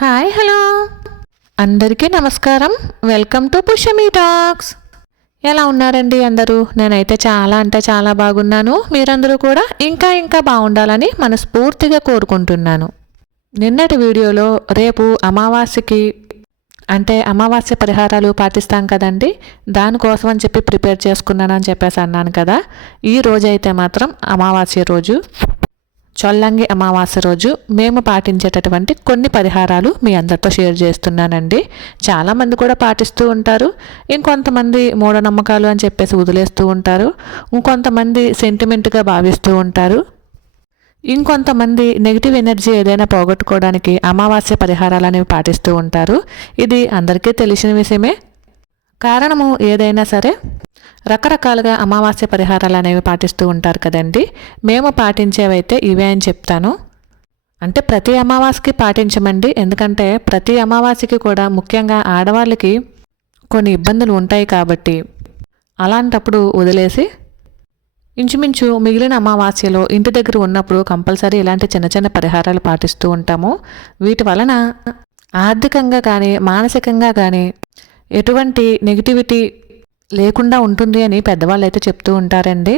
Hi hello అందరికీ నమస్కారం. Welcome to Pushyami talks. ఎలా ఉన్నారండి అందరూ? నేనైతే చాలా అంటే చాలా బాగున్నాను. మీరందరూ కూడా ఇంకా బాగుండాలని మనస్ఫూర్తిగా కోరుకుంటున్నాను. నిన్నటి వీడియోలో రేపు అమావాస్యకి అంటే అమావాస్య పరిహారాలు పాటిస్తాం కదండి, దానికోసం అని చెప్పి ప్రిపేర్ చేసుకున్నానని చెప్పేసి అన్నాను కదా. ఈ రోజైతే మాత్రం అమావాస్య రోజు, చొల్లంగి అమావాస్య రోజు మేము పాటించేటటువంటి కొన్ని పరిహారాలు మీ అందరితో షేర్ చేస్తున్నానండి. చాలామంది కూడా పాటిస్తూ ఉంటారు. ఇంకొంతమంది మూఢనమ్మకాలు అని చెప్పేసి వదిలేస్తూ ఉంటారు. ఇంకొంతమంది సెంటిమెంట్గా భావిస్తూ ఉంటారు. ఇంకొంతమంది నెగిటివ్ ఎనర్జీ ఏదైనా పోగొట్టుకోవడానికి అమావాస్య పరిహారాలు అనేవి పాటిస్తూ ఉంటారు. ఇది అందరికీ తెలిసిన విషయమే. కారణము ఏదైనా సరే రకరకాలుగా అమావాస్య పరిహారాలు అనేవి పాటిస్తూ ఉంటారు కదండి. మేము పాటించేవైతే ఇవే అని చెప్తాను. అంటే ప్రతి అమావాస్యకి పాటించమండి, ఎందుకంటే ప్రతి అమావాస్యకి కూడా ముఖ్యంగా ఆడవాళ్ళకి కొన్ని ఇబ్బందులు ఉంటాయి కాబట్టి అలాంటప్పుడు వదిలేసి ఇంచుమించు మిగిలిన అమావాస్యలో ఇంటి దగ్గర ఉన్నప్పుడు కంపల్సరీ ఇలాంటి చిన్న చిన్న పరిహారాలు పాటిస్తూ ఉంటాము. వీటి వలన ఆర్థికంగా కానీ మానసికంగా కానీ ఎటువంటి నెగిటివిటీ లేకుండా ఉంటుంది అని పెద్దవాళ్ళు అయితే చెప్తూ ఉంటారండి.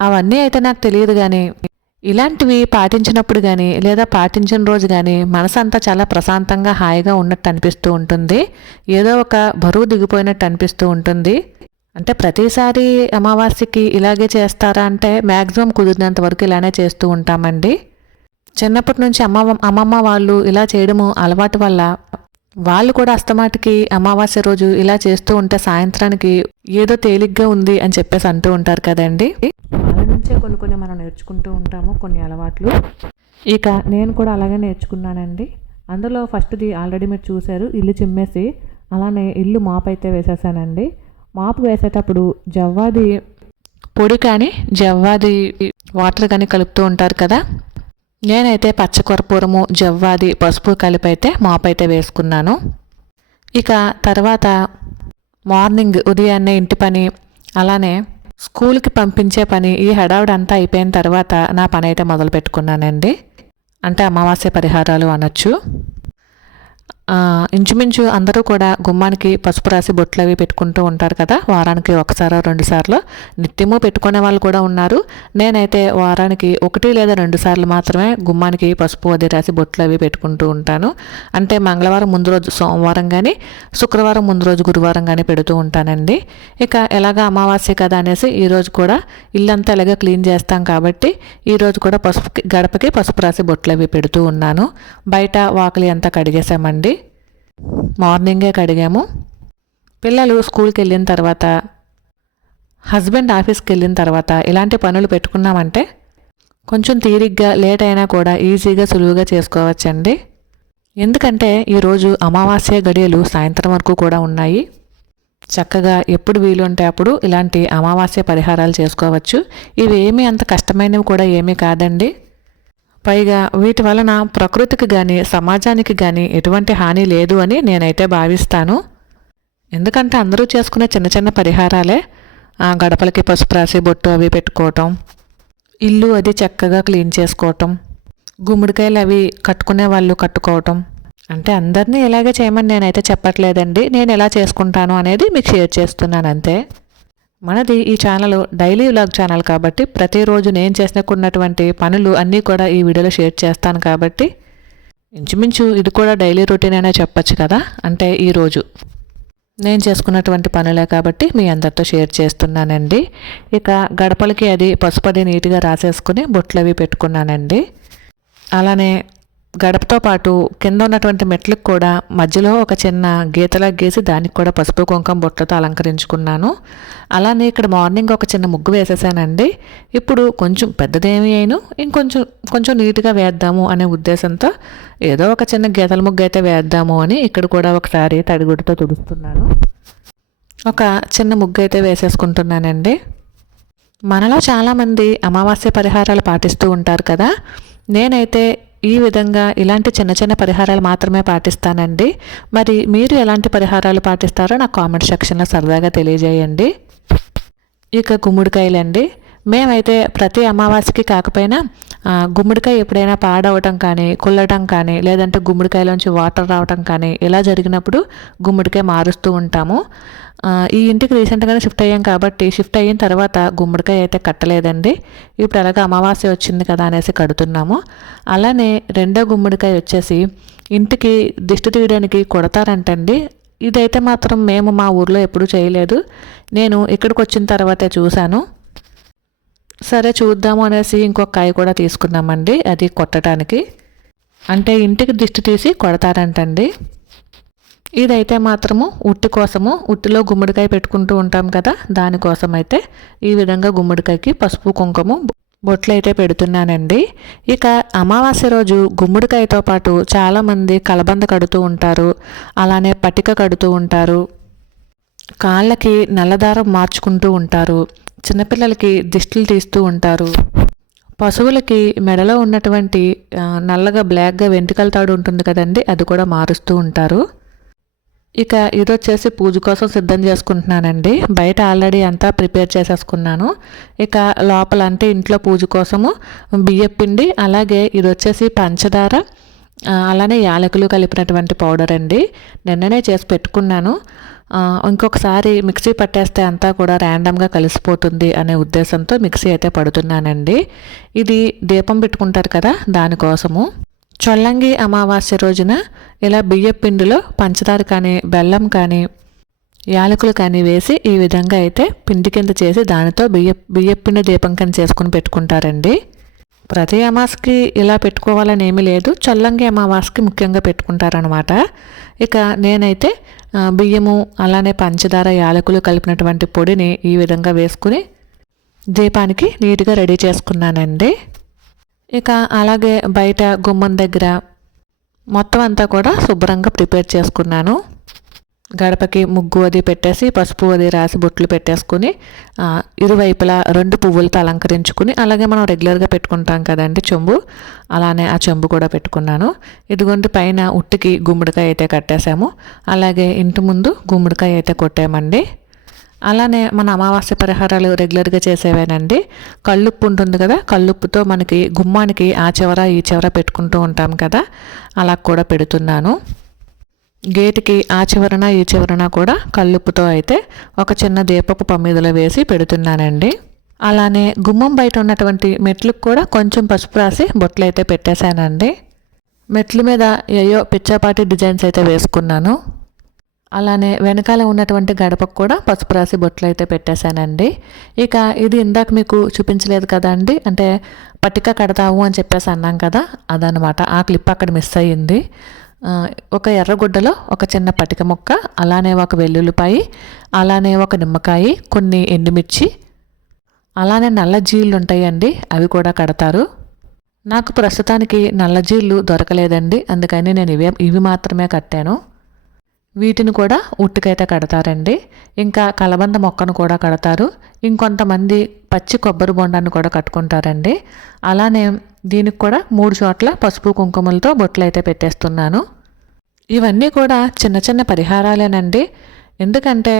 అవన్నీ అయితే నాకు తెలియదు, కానీ ఇలాంటివి పాటించినప్పుడు కానీ లేదా పాటించిన రోజు కానీ మనసు అంతా చాలా ప్రశాంతంగా హాయిగా ఉన్నట్టు అనిపిస్తూ ఉంటుంది. ఏదో ఒక బరువు దిగిపోయినట్టు అనిపిస్తూ ఉంటుంది. అంటే ప్రతిసారి అమావాస్యకి ఇలాగే చేస్తారా అంటే మ్యాక్సిమం కుదిరినంత వరకు ఇలానే చేస్తూ ఉంటామండి. చిన్నప్పటి నుంచి అమ్మమ్మ వాళ్ళు ఇలా చేయడము అలవాటు వల్ల వాళ్ళు కూడా అస్తమాటికి అమావాస్య రోజు ఇలా చేస్తూ ఉంటే సాయంత్రానికి ఏదో తేలిగ్గా ఉంది అని చెప్పేసి అంటూ ఉంటారు కదండి. వాళ్ళ నుంచే కొన్ని మనం నేర్చుకుంటూ ఉంటాము కొన్ని అలవాట్లు. ఇక నేను కూడా అలాగే నేర్చుకున్నానండి. అందులో ఫస్ట్ది ఆల్రెడీ మీరు చూశారు, ఇల్లు చిమ్మేసి అలానే ఇల్లు మాపు అయితే వేసేసానండి. మాపు వేసేటప్పుడు జవ్వాది పొడి కానీ జవ్వాది వాటర్ కానీ కలుపుతూ ఉంటారు కదా. నేనైతే పచ్చకర్పూరము జవ్వాది పసుపు కలిపి అయితే మాపు అయితే వేసుకున్నాను. ఇక తర్వాత మార్నింగ్ ఉదయాన్నే ఇంటి పని అలానే స్కూల్కి పంపించే పని ఈ హడావుడి అంతా అయిపోయిన తర్వాత నా పని అయితే మొదలు పెట్టుకున్నానండి. అంటే అమావాస్య పరిహారాలు అనొచ్చు. ఇంచుమించు అందరూ కూడా గుమ్మానికి పసుపు రాసి బొట్లు అవి పెట్టుకుంటూ ఉంటారు కదా, వారానికి ఒకసారి 2 సార్లు. నిత్యము పెట్టుకునే వాళ్ళు కూడా ఉన్నారు. నేనైతే వారానికి 1 లేదా 2 సార్లు మాత్రమే గుమ్మానికి పసుపు అది రాసి బొట్లు అవి పెట్టుకుంటూ ఉంటాను. అంటే మంగళవారం ముందు రోజు సోమవారం కానీ, శుక్రవారం ముందు రోజు గురువారం కానీ పెడుతూ ఉంటానండి. ఇక ఎలాగా అమావాస్య కదా అనేసి ఈరోజు కూడా ఇల్లంతా ఎలాగ క్లీన్ చేస్తాం కాబట్టి ఈరోజు కూడా గడపకి పసుపు రాసి బొట్లు అవి పెడుతూ ఉన్నాను. బయట వాకిలి అంతా కడిగేసామండి, మార్నింగే కడిగాము. పిల్లలు స్కూల్కి వెళ్ళిన తర్వాత, హస్బెండ్ ఆఫీస్కి వెళ్ళిన తర్వాత ఇలాంటి పనులు పెట్టుకున్నామంటే కొంచెం తీరిగ్గా లేట్ అయినా కూడా ఈజీగా సులువుగా చేసుకోవచ్చండి. ఎందుకంటే ఈరోజు అమావాస్య గడియలు సాయంత్రం వరకు కూడా ఉన్నాయి. చక్కగా ఎప్పుడు వీలు ఉంటే అప్పుడు ఇలాంటి అమావాస్య పరిహారాలు చేసుకోవచ్చు. ఇవి ఏమీ అంత కష్టమైనవి కూడా ఏమీ కాదండి. పైగా వీటి వలన ప్రకృతికి కానీ సమాజానికి కానీ ఎటువంటి హాని లేదు అని నేనైతే భావిస్తాను. ఎందుకంటే అందరూ చేసుకునే చిన్న చిన్న పరిహారాలే. గడపలకి పసుపు రాసి బొట్టు అవి పెట్టుకోవటం, ఇల్లు అది చక్కగా క్లీన్ చేసుకోవటం, గుమ్మడికాయలు అవి కట్టుకునే వాళ్ళు కట్టుకోవటం. అంటే అందరినీ ఇలాగే చేయమని నేనైతే చెప్పట్లేదండి. నేను ఎలా చేసుకుంటాను అనేది మీకు షేర్ చేస్తున్నాను అంతే. మనది ఈ ఛానల్ డైలీ వ్లాగ్ ఛానల్ కాబట్టి ప్రతిరోజు నేను చేసుకున్నటువంటి పనులు అన్నీ కూడా ఈ వీడియోలో షేర్ చేస్తాను కాబట్టి ఇంచుమించు ఇది కూడా డైలీ రొటీన్ అనే చెప్పచ్చు కదా. అంటే ఈరోజు నేను చేసుకున్నటువంటి పనులే కాబట్టి మీ అందరితో షేర్ చేస్తున్నానండి. ఇక గడపలకి అది పసుపది నీట్గా రాసేసుకుని బొట్లు అవి పెట్టుకున్నానండి. అలానే గడపతో పాటు కింద ఉన్నటువంటి మెట్లకు కూడా మధ్యలో ఒక చిన్న గీతలా గీసి దానికి కూడా పసుపు కుంకుమ బొట్లతో అలంకరించుకున్నాను. అలానే ఇక్కడ మార్నింగ్ ఒక చిన్న ముగ్గు వేసేసానండి. ఇప్పుడు కొంచెం పెద్దదేమీ అయినా కొంచెం నీట్గా వేద్దాము అనే ఉద్దేశంతో ఏదో ఒక చిన్న గీతల ముగ్గు అయితే వేద్దాము అని ఇక్కడ కూడా ఒకసారి తడిగుడ్డతో తుడుస్తున్నాను. ఒక చిన్న ముగ్గు అయితే వేసేసుకుంటున్నానండి. మనలో చాలామంది అమావాస్య పరిహారాలు పాటిస్తూ ఉంటారు కదా. నేనైతే ఈ విధంగా ఇలాంటి చిన్న చిన్న పరిహారాలు మాత్రమే పాటిస్తానండి. మరి మీరు ఎలాంటి పరిహారాలు పాటిస్తారో నాకు కామెంట్ సెక్షన్లో సరదాగా తెలియజేయండి. ఇక గుమ్మడికాయలండి, మేమైతే ప్రతి అమావాస్యకి కాకపోయినా గుమ్మడికాయ ఎప్పుడైనా పాడవటం కానీ కుల్లటం కానీ లేదంటే గుమ్మడికాయలోంచి వాటర్ రావటం కానీ ఇలా జరిగినప్పుడు గుమ్మడికాయ మారుస్తూ ఉంటాము. ఈ ఇంటికి రీసెంట్గానే షిఫ్ట్ అయ్యాం కాబట్టి షిఫ్ట్ అయిన తర్వాత గుమ్మడికాయ అయితే కట్టలేదండి. ఇప్పుడు ఎలాగ అమావాస్య వచ్చింది కదా అనేసి కడుతున్నాము. అలానే రెండో గుమ్మడికాయ వచ్చేసి ఇంటికి దిష్టి తీయడానికి కొడతారంటండి. ఇదైతే మాత్రం మేము మా ఊర్లో ఎప్పుడూ చేయలేదు. నేను ఇక్కడికి వచ్చిన తర్వాతే చూశాను. సరే చూద్దాము అనేసి ఇంకొక కాయ కూడా తీసుకున్నామండి. అది కొట్టడానికి, అంటే ఇంటికి దిష్టి తీసి కొడతారంటండి. ఇదైతే మాత్రము ఉట్టి కోసము, ఉట్టిలో గుమ్మడికాయ పెట్టుకుంటూ ఉంటాం కదా, దానికోసం అయితే ఈ విధంగా గుమ్మడికాయకి పసుపు కుంకుమ బొట్లు అయితే పెడుతున్నానండి. ఇక అమావాస్య రోజు గుమ్మడికాయతో పాటు చాలామంది కలబంద కడుతూ ఉంటారు, అలానే పటిక కడుతూ ఉంటారు, కాళ్ళకి నల్లదారం మార్చుకుంటూ ఉంటారు, చిన్నపిల్లలకి దిష్టిలు తీస్తూ ఉంటారు, పశువులకి మెడలో ఉన్నటువంటి నల్లగా బ్లాక్గా వెంట్రుకల తాడు ఉంటుంది కదండి, అది కూడా మారుస్తూ ఉంటారు. ఇక ఇది వచ్చేసి పూజ కోసం సిద్ధం చేసుకుంటున్నానండి. బయట ఆల్రెడీ అంతా ప్రిపేర్ చేసేసుకున్నాను. ఇక లోపల అంటే ఇంట్లో పూజ కోసము బియ్యం పిండి, అలాగే ఇది వచ్చేసి పంచదార, అలానే యాలకులు కలిపినటువంటి పౌడర్ అండి. నిన్ననే చేసి పెట్టుకున్నాను. ఇంకొకసారి మిక్సీ పట్టేస్తే అంతా కూడా ర్యాండమ్గా కలిసిపోతుంది అనే ఉద్దేశంతో మిక్సీ అయితే పడుతున్నానండి. ఇది దీపం పెట్టుకుంటారు కదా, దానికోసము. చొల్లంగి అమావాస్య రోజున ఇలా బియ్యం పిండిలో పంచదార కానీ బెల్లం కానీ యాలకులు కానీ వేసి ఈ విధంగా అయితే పిండి కింద చేసి దానితో బియ్యం పిండి దీపం కింద చేసుకుని పెట్టుకుంటారండి. ప్రతి అమావాస్యకి ఇలా పెట్టుకోవాలని ఏమీ లేదు, చొల్లంగి అమావాస్యకి ముఖ్యంగా పెట్టుకుంటారనమాట. ఇక నేనైతే బియ్యము అలానే పంచదార యాలకులు కలిపినటువంటి పొడిని ఈ విధంగా వేసుకుని దీపానికి నీట్గా రెడీ చేసుకున్నానండి. ఇక అలాగే బయట గుమ్మం దగ్గర మొత్తం అంతా కూడా శుభ్రంగా ప్రిపేర్ చేసుకున్నాను. గడపకి ముగ్గు అది పెట్టేసి పసుపు అది రాసి బొట్లు పెట్టేసుకుని ఇరువైపులా 2 పువ్వులతో అలంకరించుకుని, అలాగే మనం రెగ్యులర్గా పెట్టుకుంటాం కదండి చెంబు, అలానే ఆ చెంబు కూడా పెట్టుకున్నాను. ఇదిగోండి పైన ఉట్టికి గుమ్మడికాయ అయితే కట్టేసాము, అలాగే ఇంటి ముందు గుమ్మడికాయ అయితే కొట్టామండి. అలానే మన అమావాస్య పరిహారాలు రెగ్యులర్గా చేసేవేనండి. కల్లుప్పు ఉంటుంది కదా, కల్లుప్పుతో మనకి గుమ్మానికి ఆ చివర ఈ చివర పెట్టుకుంటూ ఉంటాం కదా, అలా కూడా పెడుతున్నాను. గేటుకి ఆ చివరన ఈ చివరన కూడా కల్లుప్పుతో అయితే ఒక చిన్న దీపపు పమ్మిదలో వేసి పెడుతున్నానండి. అలానే గుమ్మం బయట ఉన్నటువంటి మెట్లకు కూడా కొంచెం పసుపు రాసి బొట్లు అయితే పెట్టేశానండి. మెట్ల మీద ఏయో పిచ్చాపాటి డిజైన్స్ అయితే వేసుకున్నాను. అలానే వెనకాల ఉన్నటువంటి గడపకు కూడా పసుపు రాసి బొట్లు అయితే పెట్టేశానండి. ఇక ఇది ఇందాక మీకు చూపించలేదు కదండి, అంటే పట్టిక కడతాము అని చెప్పేసి అన్నాం కదా, అదనమాట. ఆ క్లిప్ అక్కడ మిస్ అయ్యింది. ఒక ఎర్రగుడ్డలో ఒక చిన్న పటిక ముక్క, అలానే ఒక వెల్లుల్లిపాయి, అలానే ఒక నిమ్మకాయ, కొన్ని ఎండుమిర్చి, అలానే నల్ల జీళ్ళు ఉంటాయండి, అవి కూడా కడతారు. నాకు ప్రస్తుతానికి నల్ల జీళ్ళు దొరకలేదండి, అందుకని నేను ఇవి మాత్రమే కట్టాను. వీటిని కూడా ఉట్టుకైతే కడతారండి. ఇంకా కలబంద మొక్కను కూడా కడతారు. ఇంకొంతమంది పచ్చి కొబ్బరి బొండాన్ని కూడా కట్టుకుంటారండి. అలానే దీనికి కూడా 3 చోట్ల పసుపు కుంకుమలతో బొట్లు అయితే పెట్టేస్తున్నాను. ఇవన్నీ కూడా చిన్న చిన్న పరిహారాలేనండి. ఎందుకంటే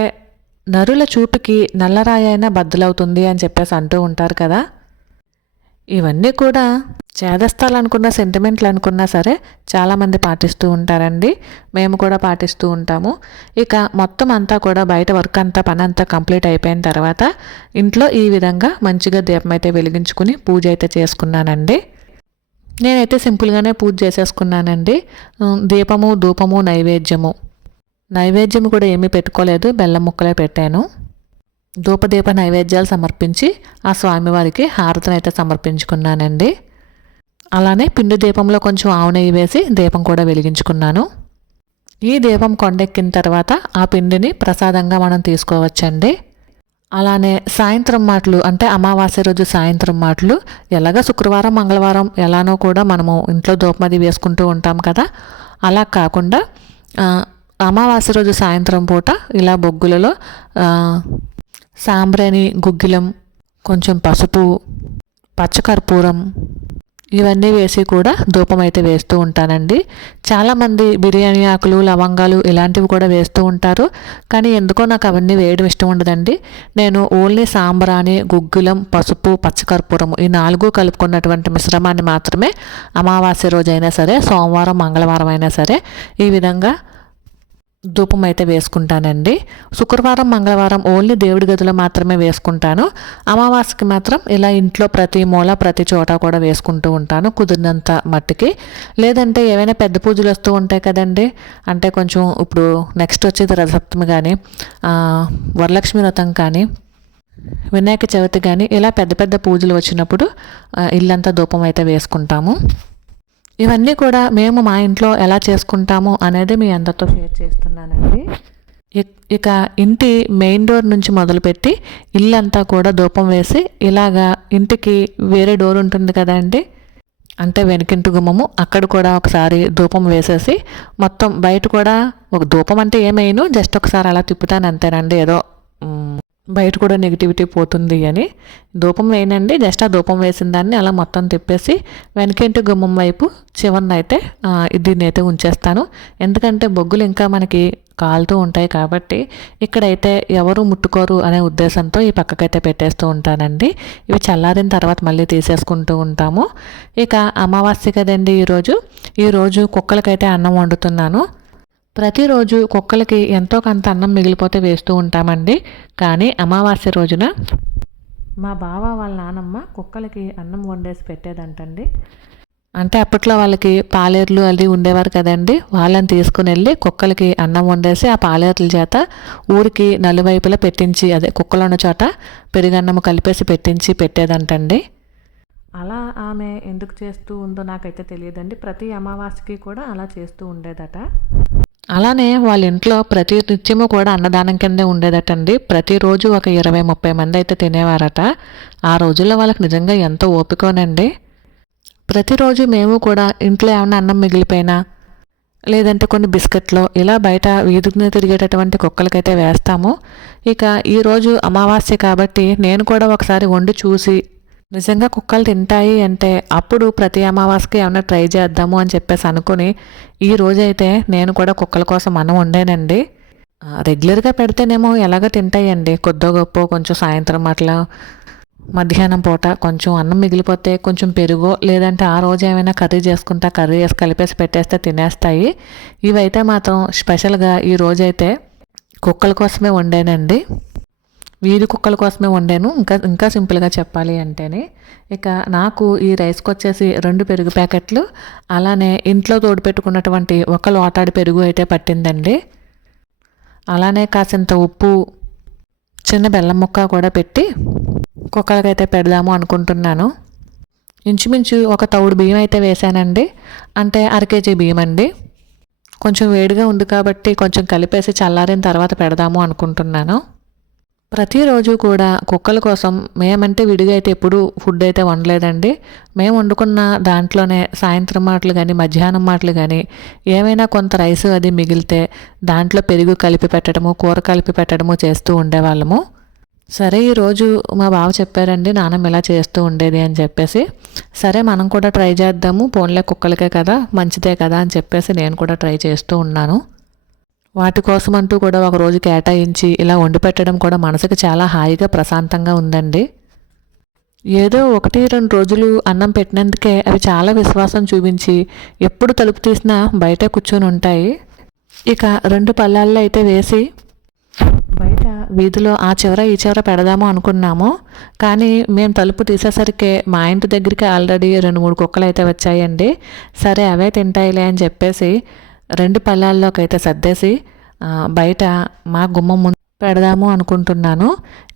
నరుల చూపుకి నల్లరాయి అయినా బద్దలవుతుంది అని చెప్పేసి అంటూ ఉంటారు కదా. ఇవన్నీ కూడా చేదస్తాలు అనుకున్నా సెంటిమెంట్లు అనుకున్నా సరే చాలామంది పాటిస్తూ ఉంటారండి. మేము కూడా పాటిస్తూ ఉంటాము. ఇక మొత్తం అంతా కూడా బయట వర్క్ అంతా పని అంతా కంప్లీట్ అయిపోయిన తర్వాత ఇంట్లో ఈ విధంగా మంచిగా దీపం అయితే వెలిగించుకుని పూజ అయితే చేసుకున్నానండి. నేనైతే సింపుల్గానే పూజ చేసేసుకున్నానండి. దీపము ధూపము నైవేద్యము కూడా ఏమీ పెట్టుకోలేదు, బెల్లం ముక్కలే పెట్టాను. ధూపదీప నైవేద్యాలు సమర్పించి ఆ స్వామివారికి హారతిని అయితే సమర్పించుకున్నానండి. అలానే పిండి దీపంలో కొంచెం ఆవు నెయ్యి వేసి దీపం కూడా వెలిగించుకున్నాను. ఈ దీపం కొండెక్కిన తర్వాత ఆ పిండిని ప్రసాదంగా మనం తీసుకోవచ్చండి. అలానే సాయంత్రం మాటలు, అంటే అమావాస్య రోజు సాయంత్రం మాటలు, ఎలాగ శుక్రవారం మంగళవారం ఎలానో కూడా మనము ఇంట్లో ధూపం అది వేసుకుంటూ ఉంటాం కదా, అలా కాకుండా అమావాస్య రోజు సాయంత్రం పూట ఇలా బొగ్గులలో సాంబ్రాణి, గుగ్గిలం, కొంచెం పసుపు, పచ్చకర్పూరం, ఇవన్నీ వేసి కూడా ధూపం అయితే వేస్తూ ఉంటానండి. చాలామంది బిర్యానీ ఆకులు, లవంగాలు ఇలాంటివి కూడా వేస్తూ ఉంటారు. కానీ ఎందుకో నాకు అవన్నీ వేయడం ఇష్టం ఉండదండి. నేను ఓన్లీ సాంబ్రాణి, గుగ్గిలం, పసుపు, పచ్చకర్పూరం ఈ 4 కలుపుకున్నటువంటి మిశ్రమాన్ని మాత్రమే అమావాస్య రోజైనా సరే, సోమవారం, మంగళవారం అయినా సరే ఈ విధంగా ధూపం అయితే వేసుకుంటానండి. శుక్రవారం, మంగళవారం ఓన్లీ దేవుడి గదిలో మాత్రమే వేసుకుంటాను. అమావాస్యకి మాత్రం ఇలా ఇంట్లో ప్రతి మూల ప్రతి చోట కూడా వేసుకుంటూ ఉంటాను కుదిరినంత మట్టికి. లేదంటే ఏవైనా పెద్ద పూజలు వస్తూ ఉంటాయి కదండి, అంటే కొంచెం ఇప్పుడు నెక్స్ట్ వచ్చేది రథసప్తమి కానీ, వరలక్ష్మి వ్రతం కానీ, వినాయక చవితి కానీ ఇలా పెద్ద పెద్ద పూజలు వచ్చినప్పుడు ఇల్లంతా ధూపం అయితే వేసుకుంటాము. ఇవన్నీ కూడా మేము మా ఇంట్లో ఎలా చేసుకుంటాము అనేది మీ అందరితో షేర్ చేస్తున్నానండి. ఇక ఇంటి మెయిన్ డోర్ నుంచి మొదలుపెట్టి ఇల్లంతా కూడా ధూపం వేసి ఇలాగా ఇంటికి వేరే డోర్ ఉంటుంది కదండి, అంటే వెనుకింటి గుమ్మము, అక్కడ కూడా ఒకసారి ధూపం వేసేసి మొత్తం బయట కూడా ఒక ధూపం అంటే ఏమైనా జస్ట్ ఒకసారి అలా తిప్పుతాను అంతేనండి. ఏదో బయట కూడా నెగిటివిటీ పోతుంది అని ధూపం వేయనండి. జస్ట్ ఆ ధూపం వేసిన దాన్ని అలా మొత్తం తిప్పేసి వెనకేంటి గుమ్మం వైపు చివరిన అయితే దీన్ని అయితే ఉంచేస్తాను. ఎందుకంటే బొగ్గులు ఇంకా మనకి కాలుతూ ఉంటాయి కాబట్టి ఇక్కడైతే ఎవరు ముట్టుకోరు అనే ఉద్దేశంతో ఈ పక్కకైతే పెట్టేస్తూ ఉంటానండి. ఇవి చల్లారిన తర్వాత మళ్ళీ తీసేసుకుంటూ ఉంటాము. ఇక అమావాస్య కదండి ఈరోజు కుక్కలకైతే అన్నం వండుతున్నాను. ప్రతిరోజు కుక్కలకి ఎంతో కొంత అన్నం మిగిలిపోతే వేస్తూ ఉంటామండి. కానీ అమావాస్య రోజున మా బావ వాళ్ళ నానమ్మ కుక్కలకి అన్నం వండేసి పెట్టేదంటండి. అంటే అప్పట్లో వాళ్ళకి పాలేర్లు అది ఉండేవారు కదండి, వాళ్ళని తీసుకుని వెళ్ళి కుక్కలకి అన్నం వండేసి ఆ పాలేర్ల చేత ఊరికి నలువైపులా పెట్టించి, అదే కుక్కలు ఉన్న చోట పెరుగన్నము కలిపేసి పెట్టేదంటండి. అలా ఆమె ఎందుకు చేస్తూ ఉందో నాకైతే తెలియదండి. ప్రతి అమావాస్యకి కూడా అలా చేస్తూ ఉండేదట. అలానే వాళ్ళ ఇంట్లో ప్రతి నిత్యము కూడా అన్నదానం కిందే ఉండేదటండి. ప్రతిరోజు ఒక 20-30 మంది అయితే తినేవారట. ఆ రోజుల్లో వాళ్ళకి నిజంగా ఎంతో ఓపికనండి. ప్రతిరోజు మేము కూడా ఇంట్లో ఏమైనా అన్నం మిగిలిపోయినా లేదంటే కొన్ని బిస్కెట్లో ఇలా బయట వీధిని తిరిగేటటువంటి కుక్కలకైతే వేస్తాము. ఇక ఈరోజు అమావాస్య కాబట్టి నేను కూడా ఒకసారి వండి చూసి నిజంగా కుక్కలు తింటాయి అంటే అప్పుడు ప్రతి అమావాస్యకి ఏమైనా ట్రై చేద్దాము అని చెప్పేసి అనుకుని ఈ రోజైతే నేను కూడా కుక్కల కోసం అన్నం వండానండి. రెగ్యులర్గా పెడితేనేమో ఎలాగ తింటాయండి, కొద్దో గొప్ప కొంచెం సాయంత్రం అట్లా మధ్యాహ్నం పూట కొంచెం అన్నం మిగిలిపోతే కొంచెం పెరుగో లేదంటే ఆ రోజు ఏమైనా కర్రీ వేసి కలిపేసి పెట్టేస్తే తినేస్తాయి. ఇవైతే మాత్రం స్పెషల్గా ఈ రోజైతే కుక్కల కోసమే వండానండి. వీధి కుక్కల కోసమే వండాను. ఇంకా సింపుల్గా చెప్పాలి అంటేనే ఇక నాకు ఈ రైస్కి వచ్చేసి 2 పెరుగు ప్యాకెట్లు, అలానే ఇంట్లో తోడు పెట్టుకున్నటువంటి ఒక లోటాడి పెరుగు అయితే పట్టిందండి. అలానే కాసింత ఉప్పు, చిన్న బెల్లం ముక్క కూడా పెట్టి కుక్కలకైతే పెడదాము అనుకుంటున్నాను. ఇంచుమించు ఒక తౌడు బియ్యం అయితే వేసానండి, అంటే 1/2 కేజీ బియ్యం అండి. కొంచెం వేడిగా ఉంది కాబట్టి కొంచెం కలిపేసి చల్లారిన తర్వాత పెడదాము అనుకుంటున్నాను. ప్రతిరోజు కూడా కుక్కల కోసం మేమంటే విడిగా అయితే ఎప్పుడు ఫుడ్ అయితే వండలేదండి. మేము వండుకున్న దాంట్లోనే సాయంత్రం మాటలు కానీ మధ్యాహ్నం మాటలు కానీ ఏమైనా కొంత రైస్ అది మిగిలితే దాంట్లో పెరుగు కలిపి పెట్టడము, కూర కలిపి పెట్టడము చేస్తూ ఉండేవాళ్ళము. సరే ఈరోజు మా బావ చెప్పారండి నాన్నమ్మ ఇలా చేస్తూ ఉండేది అని చెప్పేసి, సరే మనం కూడా ట్రై చేద్దాము, పోన్లే కుక్కలకే కదా మంచిదే కదా అని చెప్పేసి నేను కూడా ట్రై చేస్తూ ఉన్నాను. వాటి కోసం అంటూ కూడా ఒకరోజు కేటాయించి ఇలా వండి పెట్టడం కూడా మనసుకు చాలా హాయిగా ప్రశాంతంగా ఉందండి. ఏదో 1-2 రోజులు అన్నం పెట్టినందుకే అవి చాలా విశ్వాసం చూపించి ఎప్పుడు తలుపు తీసినా బయట కూర్చొని ఉంటాయి. ఇక 2 పళ్ళాల్లో అయితే వేసి బయట వీధిలో ఆ చివర ఈ చివర పెడదాము అనుకున్నాము. కానీ మేము తలుపు తీసేసరికి మా ఇంటి దగ్గరికి ఆల్రెడీ 2-3 కుక్కలు అయితే వచ్చాయండి. సరే అవే తింటాయిలే అని చెప్పేసి 2 పళ్ళాల్లోకి అయితే సర్దేసి బయట మా గుమ్మం ముందు పెడదాము అనుకుంటున్నాను.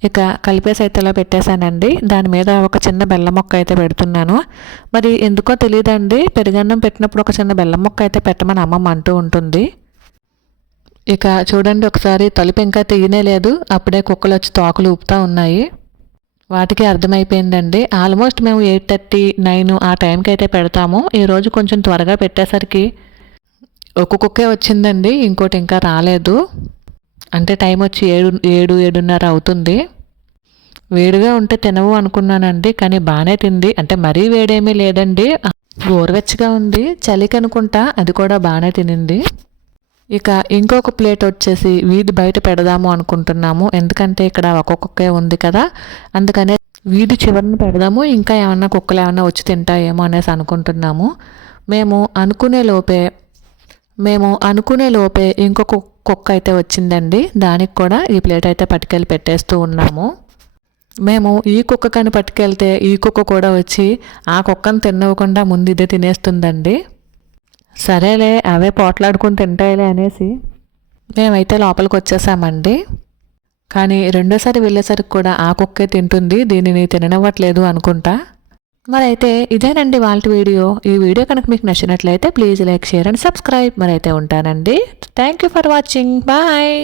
ఇక కలిపేసి అయితే ఇలా పెట్టేశానండి. దాని మీద ఒక చిన్న బెల్లం మొక్క అయితే పెడుతున్నాను. మరి ఎందుకో తెలియదండి, పెరుగన్నం పెట్టినప్పుడు ఒక చిన్న బెల్లం మొక్క అయితే పెట్టమని అమ్మమ్మ అంటూ ఉంటుంది. ఇక చూడండి ఒకసారి తలుపు ఇంకా తీయనే లేదు, అప్పుడే కుక్కలు వచ్చి తోకలు ఊపుతూ ఉన్నాయి. వాటికి అర్థమైపోయిందండి. ఆల్మోస్ట్ మేము 8:30-9 ఆ టైంకి అయితే పెడతాము. ఈరోజు కొంచెం త్వరగా పెట్టేసరికి ఒక కుక్కే వచ్చిందండి, ఇంకోటి ఇంకా రాలేదు. అంటే టైం వచ్చి 7-7:30 అవుతుంది. వేడిగా ఉంటే తినవు అనుకున్నానండి, కానీ బాగానే తింది. అంటే మరీ వేడేమీ లేదండి, గోరువెచ్చగా ఉంది. చలికి అనుకుంటా అది కూడా బాగానే తినింది. ఇక ఇంకొక ప్లేట్ వచ్చేసి వీధి బయట పెడదాము అనుకుంటున్నాము. ఎందుకంటే ఇక్కడ ఒక కుక్కే ఉంది కదా, అందుకనే వీధి చివరిని పెడదాము. ఇంకా ఏమన్నా కుక్కలు ఏమన్నా వచ్చి తింటాయేమో అనేసి అనుకుంటున్నాము. మేము అనుకునే లోపే ఇంకొక కుక్క అయితే వచ్చిందండి. దానికి కూడా ఈ ప్లేట్ అయితే పట్టుకెళ్ళి పెట్టేస్తూ ఉన్నాము. మేము ఈ కుక్కకని పట్టుకెళ్తే ఈ కుక్క కూడా వచ్చి ఆ కుక్కను తినవ్వకుండా ముందు ఇదే తినేస్తుందండి. సరేలే అవే పోట్లాడుకుని తింటాయిలే అనేసి మేమైతే లోపలికి వచ్చేసామండి. కానీ రెండోసారి వెళ్ళేసరికి కూడా ఆ కుక్కే తింటుంది, దీనిని తిననివ్వట్లేదు అనుకుంటా. మరైతే ఇదేనండి వాళ్ళ వీడియో. ఈ వీడియో కనుక మీకు నచ్చినట్లయితే please like, share and subscribe. మరైతే ఉంటానండి. Thank you for watching. Bye.